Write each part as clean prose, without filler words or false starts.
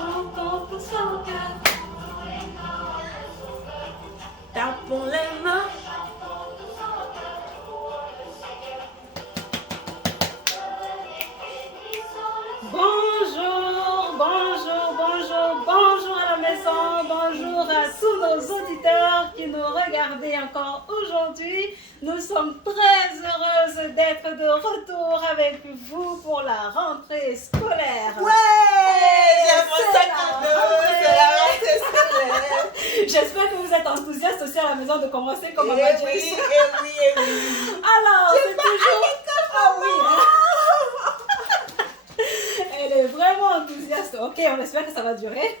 chantons tous en cœur. Tapons les mains. Bonjour, bonjour, bonjour, bonjour à la maison, bonjour à tous nos auditeurs qui nous regardent encore aujourd'hui. Nous sommes très heureuses d'être de retour avec vous pour la rentrée scolaire. C'est la rentrée scolaire. J'espère que vous êtes enthousiastes aussi à la maison de commencer comme Oui. Alors, c'est toujours... Ah oui, Elle est vraiment enthousiaste. Ok, on espère que ça va durer.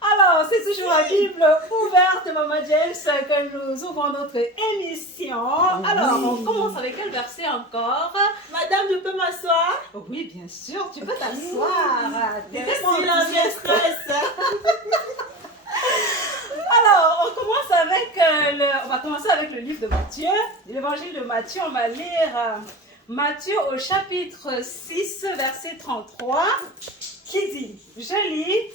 Alors, c'est toujours la Bible ouverte, Maman James, que nous ouvrons notre émission. Alors, on commence avec quel verset encore? Madame, je peux m'asseoir? Oui, bien sûr, tu peux t'asseoir. Merci la maîtresse. Alors, on va commencer avec le livre de Matthieu. L'évangile de Matthieu, on va lire Matthieu au chapitre 6, verset 33, qui dit, je lis,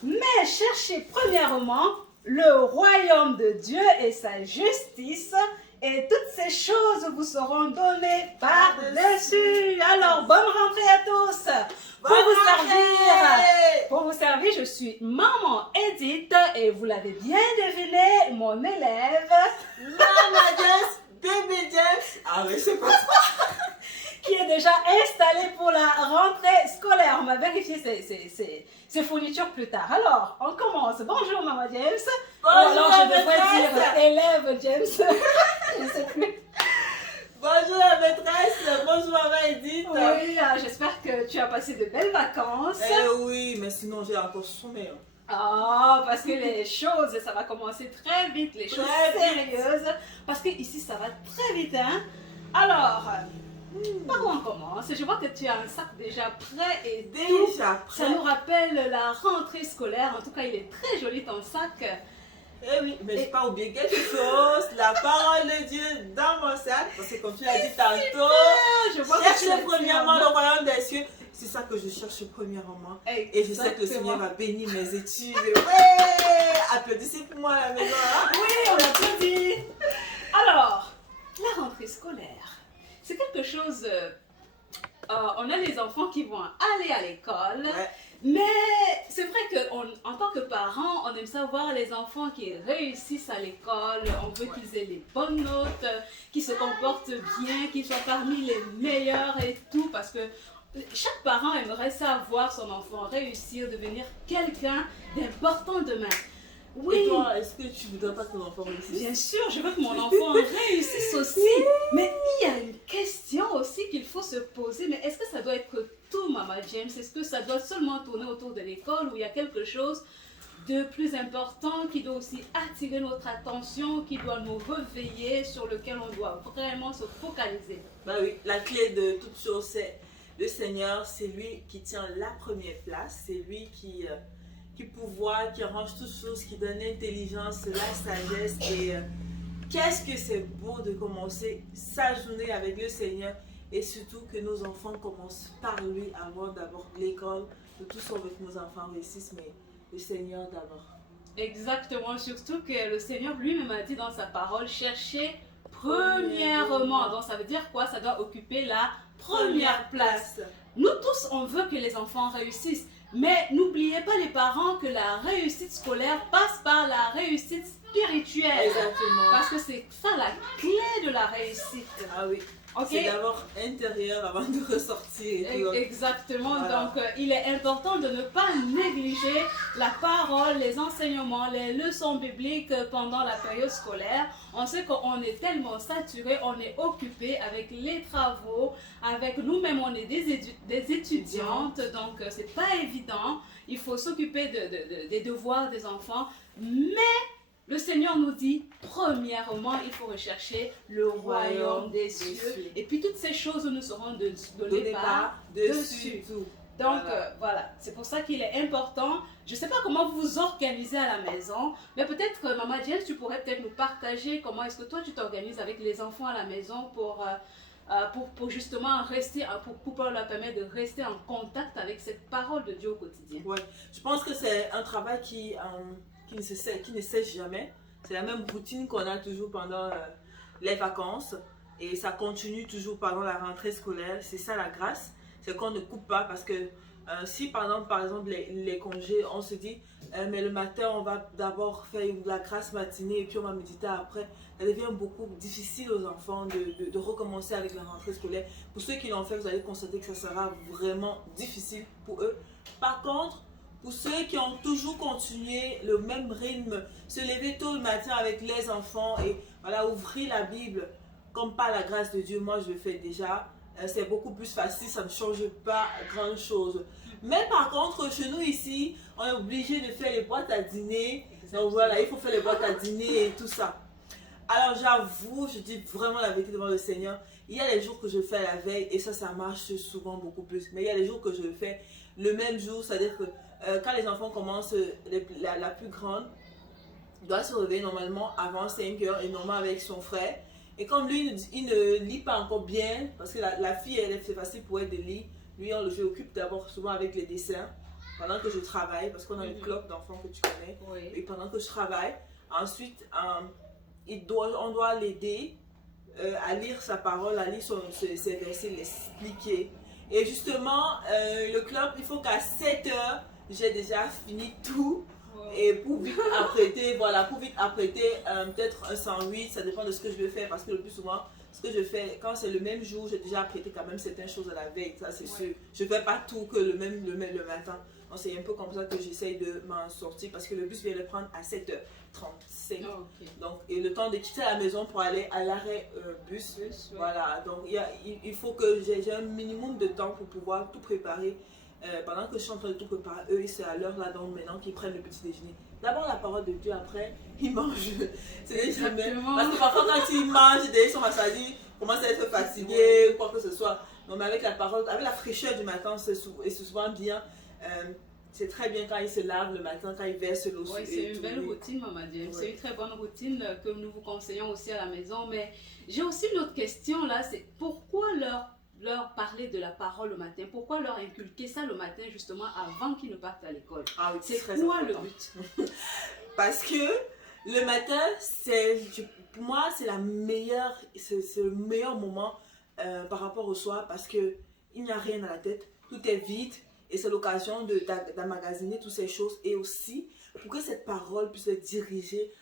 « Mais cherchez premièrement le royaume de Dieu et sa justice, et toutes ces choses vous seront données par-dessus. » Alors, bonne rentrée à tous. Pour vous servir, je suis Maman Edith et vous l'avez bien deviné, mon élève. Maman James, bébé James. Ah oui, c'est pas ça. Qui est déjà installé pour la rentrée scolaire. On va vérifier ses fournitures plus tard. Alors, on commence. Bonjour Maman James. Bonjour, alors, je devrais maîtresse. dire élève James. Je ne sais plus. Bonjour la maîtresse, bonjour Maman Edith. Oui, j'espère que tu as passé de belles vacances. Oui, mais sinon j'ai encore sommeil. Ah, parce que les choses, ça va commencer très vite, les choses sérieuses. Parce que ici, ça va très vite, hein. Alors, par où on commence? Je vois que tu as un sac déjà prêt et Déjà prêt. Ça nous rappelle la rentrée scolaire. En tout cas, il est très joli ton sac. Oui, mais je n'ai pas oublié quelque chose, la parole de Dieu dans mon sac, parce que comme tu l'as dit tantôt, Je vois cherche premièrement le royaume des cieux. C'est ça que je cherche premièrement. Et je sais que le Seigneur va bénir mes études. Ouais! Applaudissez pour moi à la maison. Hein? Oui, on applaudit. Alors, la rentrée scolaire, c'est quelque chose... on a les enfants qui vont aller à l'école. Ouais. Mais c'est vrai qu'en tant que parents, on aime savoir les enfants qui réussissent à l'école, on veut qu'ils aient les bonnes notes, qu'ils se comportent bien, qu'ils soient parmi les meilleurs et tout, parce que chaque parent aimerait savoir son enfant réussir, devenir quelqu'un d'important demain. Oui. Et toi, est-ce que tu ne voudrais pas que ton enfant réussisse? Bien sûr, je veux que mon enfant réussisse aussi. Mais il y a une question aussi qu'il faut se poser. Mais est-ce que ça doit être tout, Maman James? Est-ce que ça doit seulement tourner autour de l'école ou il y a quelque chose de plus important qui doit aussi attirer notre attention, qui doit nous réveiller, sur lequel on doit vraiment se focaliser? Bah oui, la clé de toute chose, c'est le Seigneur. C'est lui qui tient la première place. C'est lui qui pouvoir, qui arrange toutes choses, qui donne l'intelligence, la sagesse. Et qu'est-ce que c'est beau de commencer sa journée avec le Seigneur, et surtout que nos enfants commencent par lui avant d'abord l'école. Nous tous on veut que nos enfants réussissent, mais le Seigneur d'abord. Exactement, surtout que le Seigneur lui-même a dit dans sa parole, cherchez premièrement. Donc ça veut dire quoi? Ça doit occuper la première place. Nous tous, on veut que les enfants réussissent. Mais n'oubliez pas les parents que la réussite scolaire passe par la réussite spirituelle. Exactement. Parce que c'est ça la clé de la réussite. Ah oui. Ok. C'est d'abord intérieur avant de ressortir. Et tout. Exactement. Voilà. Donc, il est important de ne pas négliger la parole, les enseignements, les leçons bibliques pendant la période scolaire. On sait qu'on est tellement saturé, on est occupé avec les travaux, avec nous-mêmes, on est des étudiantes, donc c'est pas évident. Il faut s'occuper des devoirs des enfants, mais le Seigneur nous dit, premièrement, il faut rechercher le royaume des cieux. Et puis toutes ces choses nous seront données par-dessus. Donc voilà, c'est pour ça qu'il est important. Je ne sais pas comment vous vous organisez à la maison, mais peut-être, Maman James, tu pourrais peut-être nous partager comment est-ce que toi tu t'organises avec les enfants à la maison pour pour justement rester, pour leur permettre de rester en contact avec cette parole de Dieu au quotidien? Ouais, je pense que c'est un travail qui ne cesse jamais. C'est la même routine qu'on a toujours pendant les vacances et ça continue toujours pendant la rentrée scolaire. C'est ça la grâce, c'est qu'on ne coupe pas parce que si par exemple les congés, on se dit mais le matin on va d'abord faire la grâce matinée et puis on va méditer après, ça devient beaucoup difficile aux enfants de recommencer avec la rentrée scolaire. Pour ceux qui l'ont fait, vous allez constater que ça sera vraiment difficile pour eux. Par contre, pour ceux qui ont toujours continué le même rythme, se lever tôt le matin avec les enfants et voilà, ouvrir la Bible, comme par la grâce de Dieu, moi je le fais déjà, c'est beaucoup plus facile, ça ne change pas grand chose. Mais par contre, chez nous ici, on est obligé de faire les boîtes à dîner. Donc voilà, il faut faire les boîtes à dîner et tout ça. Alors j'avoue, je dis vraiment la vérité devant le Seigneur, il y a les jours que je fais la veille et ça marche souvent beaucoup plus. Mais il y a les jours que je le fais le même jour, c'est-à-dire que quand les enfants commencent, la plus grande doit se réveiller normalement avant 5 heures et normalement avec son frère. Et comme lui, il ne lit pas encore bien, parce que la fille, c'est facile pour elle de lire, lui, je l'occupe d'abord souvent avec les dessins, pendant que je travaille, parce qu'on a une club d'enfants que tu connais, Oui. et pendant que je travaille, ensuite, on doit l'aider à lire sa parole, à lire ses versets, l'expliquer. Et justement, le club, il faut qu'à 7 heures, j'ai déjà fini tout. Et pour vite apprêter, voilà, pour vite apprêter peut-être un sandwich, ça dépend de ce que je vais faire parce que le plus souvent, ce que je fais, quand c'est le même jour, j'ai déjà apprêté quand même certaines choses à la veille, ça c'est sûr. Je ne fais pas tout que le matin. Donc c'est un peu comme ça que j'essaye de m'en sortir parce que le bus vient le prendre à 7h35. Donc, et le temps de quitter la maison pour aller à l'arrêt bus, voilà. Donc il faut que j'ai un minimum de temps pour pouvoir tout préparer. Pendant que je suis en train de tout préparer, eux, c'est à l'heure là, donc maintenant qu'ils prennent le petit déjeuner. D'abord la parole de Dieu, après, ils mangent. C'est jamais. Parce que parfois, quand ils mangent, ils sont rassasiés, ils commencent à être fatigués, quoi que ce soit. Non, mais avec la parole, avec la fraîcheur du matin, c'est souvent bien. C'est très bien quand ils se lavent le matin, quand ils versent l'eau. Oui, c'est une belle routine, Maman James. Ouais. C'est une très bonne routine que nous vous conseillons aussi à la maison. Mais j'ai aussi une autre question là, c'est pourquoi leur parler de la parole le matin? Pourquoi leur inculquer ça le matin justement avant qu'ils ne partent à l'école? Ah oui, c'est quoi important. Le but? Parce que le matin, pour moi, c'est le meilleur moment par rapport au soir parce qu'il n'y a rien à la tête, tout est vide et c'est l'occasion d'emmagasiner toutes ces choses et aussi pour que cette parole puisse être dirigée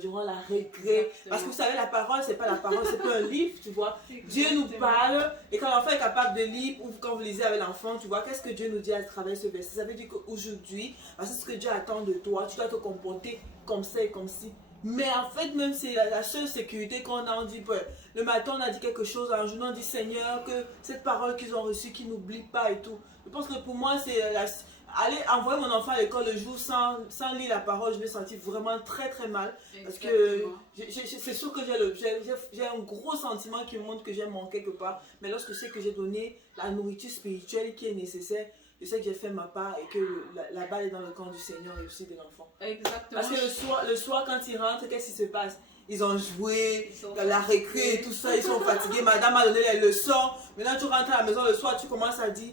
durant la récré. Parce que vous savez, la parole, c'est pas la parole, c'est pas un livre, tu vois. Dieu nous parle et quand l'enfant est capable de lire ou quand vous lisez avec l'enfant, tu vois, qu'est-ce que Dieu nous dit à travers ce verset? Ça veut dire qu'aujourd'hui, parce que ce que Dieu attend de toi, tu dois te comporter comme ça et comme ci. Mais en fait, même c'est la seule sécurité qu'on a, on dit, le matin on a dit quelque chose, un jour on dit Seigneur, que cette parole qu'ils ont reçue, qu'ils n'oublient pas et tout. Je pense que pour moi, c'est aller envoyer mon enfant à l'école le jour sans lire la parole, je me sentis vraiment très très mal. Parce que c'est sûr que j'ai un gros sentiment qui me montre que j'ai manqué quelque part. Mais lorsque je sais que j'ai donné la nourriture spirituelle qui est nécessaire, je sais que j'ai fait ma part et que la balle est dans le camp du Seigneur et aussi de l'enfant. Exactement. Parce que le soir quand ils rentrent, qu'est-ce qui se passe? Ils ont joué, la récré et tout ça, ils sont fatigués. Madame a donné les leçons. Maintenant tu rentres à la maison le soir, tu commences à dire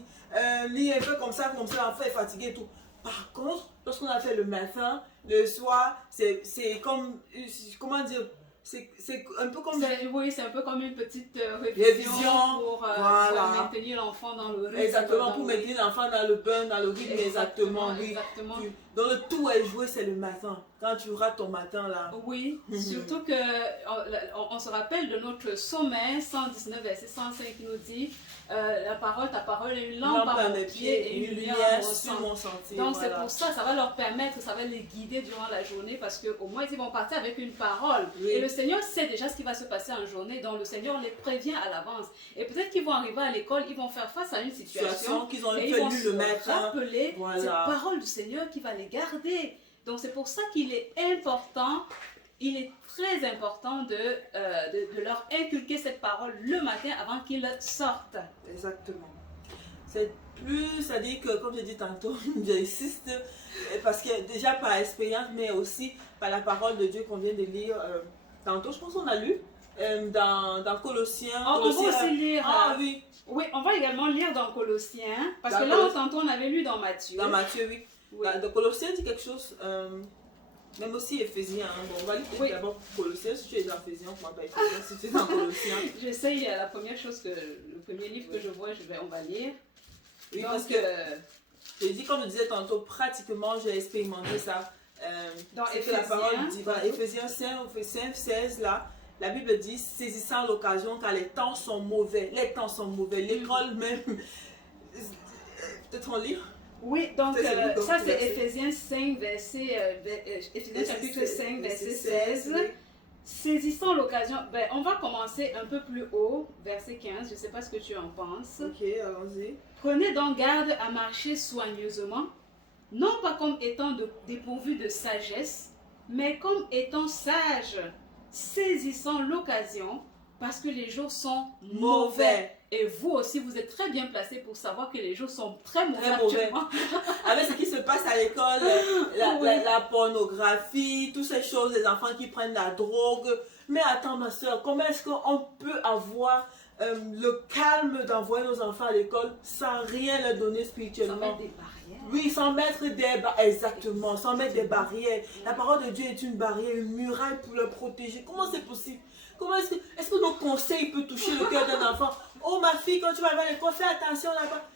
lis un peu comme ça, l'enfant est fatigué et tout. Par contre, lorsqu'on a fait le matin, le soir, c'est comme, comment dire, c'est un peu comme... Oui, c'est un peu comme une petite révision pour maintenir l'enfant dans le rythme. Exactement, pour maintenir l'enfant dans le bain, dans le rythme, exactement. Donc le tout est joué, c'est le matin. Quand tu rates ton matin là. Oui, surtout que on se rappelle de notre sommet 119 verset 105 qui nous dit ta parole est une lampe à mon pied et une lumière sur mon sentier. Donc c'est pour ça, ça va leur permettre, ça va les guider durant la journée parce qu'au moins ils vont partir avec une parole. Oui. Et le Seigneur sait déjà ce qui va se passer en journée, donc le Seigneur les prévient à l'avance. Et peut-être qu'ils vont arriver à l'école, ils vont faire face à une situation qu'ils ont et ils vont se rappeler cette parole du Seigneur qui va les garder. Donc c'est pour ça qu'il est important, il est très important de leur inculquer cette parole le matin avant qu'ils sortent. Exactement. C'est plus, c'est-à-dire que comme j'ai dit tantôt, j'insiste parce que déjà par expérience, mais aussi par la parole de Dieu qu'on vient de lire tantôt, je pense qu'on a lu dans Colossiens. On va aussi lire. Ah oui. Oui, on va également lire dans Colossiens. Parce que là, tantôt, on avait lu dans Matthieu. Dans Matthieu, oui. Oui. Dans Colossiens, dit quelque chose. Même aussi Éphésiens. Hein. Bon, on va lire d'abord Colossiens. Si tu es dans Éphésiens, on ne va pas Éphésiens. Si tu es dans Colossiens. J'essaye, la première chose le premier livre que je vois, on va lire. Oui, donc, parce que j'ai dit, comme je disais tantôt, pratiquement, j'ai expérimenté ça. Dans c'est que la parole dit, voilà, Éphésiens 5, 16, là, la Bible dit, saisissant l'occasion car les temps sont mauvais. Les temps sont mauvais. L'école même. Peut-être en lire? Oui, donc ça c'est Éphésiens 5, Éphésiens chapitre 5, verset 16. Saisissant l'occasion, on va commencer un peu plus haut, verset 15, je ne sais pas ce que tu en penses. Ok, allons-y. Prenez donc garde à marcher soigneusement, non pas comme étant dépourvus de sagesse, mais comme étant sages, saisissant l'occasion, parce que les jours sont mauvais. Et vous aussi, vous êtes très bien placés pour savoir que les jours sont très mauvais actuellement. Avec ce qui se passe à l'école, la pornographie, toutes ces choses, les enfants qui prennent la drogue. Mais attends ma soeur, comment est-ce qu'on peut avoir le calme d'envoyer nos enfants à l'école sans rien leur donner spirituellement? Sans mettre des barrières. Oui, sans mettre des barrières. Exactement, sans mettre des barrières. La parole de Dieu est une barrière, une muraille pour le protéger. Comment c'est possible? Comment est-ce que nos conseils peuvent toucher le cœur d'un enfant? Oh ma fille, quand tu vas à l'école, fais attention là-bas.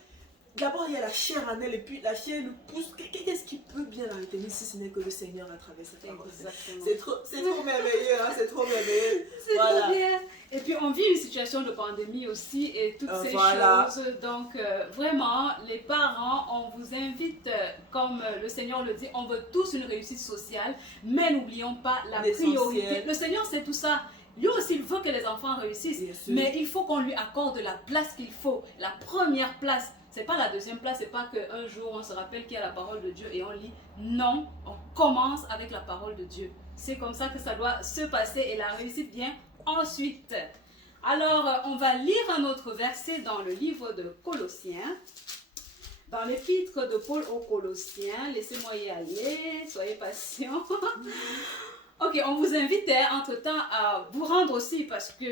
D'abord, il y a la chair en elle et puis la chair le pousse. Qu'est-ce qui peut bien la retenir si ce n'est que le Seigneur à travers cette parole? C'est trop merveilleux, hein? C'est trop merveilleux. C'est trop bien. Et puis, on vit une situation de pandémie aussi et toutes ces choses. Donc, vraiment, les parents, on vous invite, comme le Seigneur le dit, on veut tous une réussite sociale, mais n'oublions pas la priorité. Le Seigneur, c'est tout ça. Lui aussi, il veut que les enfants réussissent, mais il faut qu'on lui accorde la place qu'il faut, la première place. C'est pas la deuxième place, c'est pas qu'un jour on se rappelle qu'il y a la parole de Dieu et on lit. Non, on commence avec la parole de Dieu. C'est comme ça que ça doit se passer et la réussite vient ensuite. Alors, on va lire un autre verset dans le livre de Colossiens. Dans l'épître de Paul aux Colossiens, laissez-moi y aller, soyez patients. Ok, on vous invite entre-temps à vous rendre aussi parce que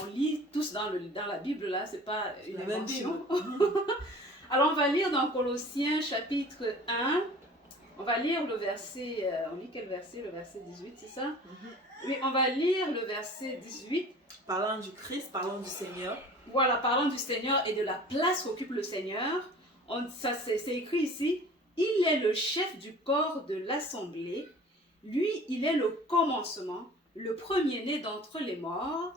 on lit tous dans la Bible, là, c'est pas une invention. Alors, on va lire dans Colossiens chapitre 1, on va lire le verset, on lit quel verset? Le verset 18, c'est ça? Oui, on va lire le verset 18. Parlant du Christ, parlant du Seigneur. Voilà, parlant du Seigneur et de la place qu'occupe le Seigneur. Ça, c'est écrit ici, il est le chef du corps de l'assemblée. Lui, il est le commencement, le premier-né d'entre les morts,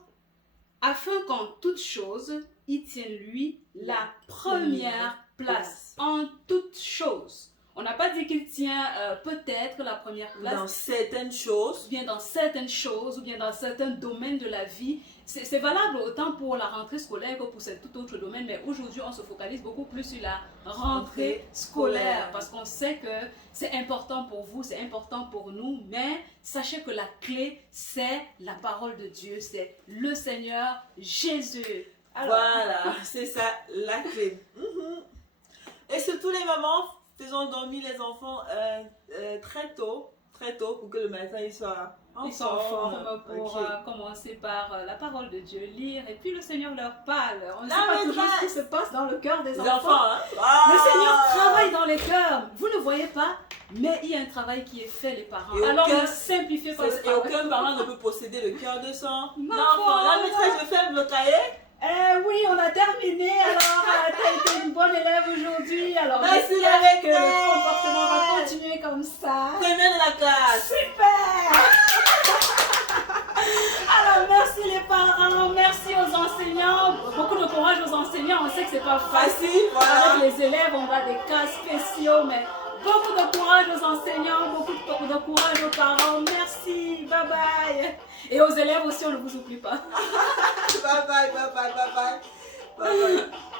afin qu'en toutes choses, il tienne lui la première place. En toutes choses. On n'a pas dit qu'il tient peut-être la première place. Dans certaines choses. Ou bien dans certaines choses, ou bien dans certains domaines de la vie. C'est valable autant pour la rentrée scolaire que pour tout autre domaine, mais aujourd'hui, on se focalise beaucoup plus sur la rentrée scolaire parce qu'on sait que c'est important pour vous, c'est important pour nous, mais sachez que la clé, c'est la parole de Dieu, c'est le Seigneur Jésus. Alors, voilà, c'est ça, la clé. Et surtout les mamans, faisons dormir les enfants très tôt pour que le matin ils soient en forme pour commencer par la parole de Dieu, lire et puis le Seigneur leur parle. On ne sait pas toujours ce qui se passe dans le cœur des enfants. Hein? Le Seigneur travaille dans les cœurs. Vous ne voyez pas, mais il y a un travail qui est fait les parents. Alors ne simplifiez pas le travail. Et aucun parent ne peut posséder le cœur de son enfant. La maîtresse, je ferme le cahier. Oui, on a terminé. Alors, tu as été une bonne élève aujourd'hui. Alors, merci j'espère que le comportement va continuer comme ça. Première de la classe. Super. Alors, merci les parents, merci aux enseignants. Beaucoup de courage aux enseignants. On sait que c'est pas facile. Voilà. Avec les élèves, on a des cas spéciaux, mais beaucoup de courage aux enseignants, beaucoup de courage aux parents. Merci. Bye bye. Et aux élèves aussi, on ne vous oublie pas. Bye bye, bye bye, bye bye. Bye bye.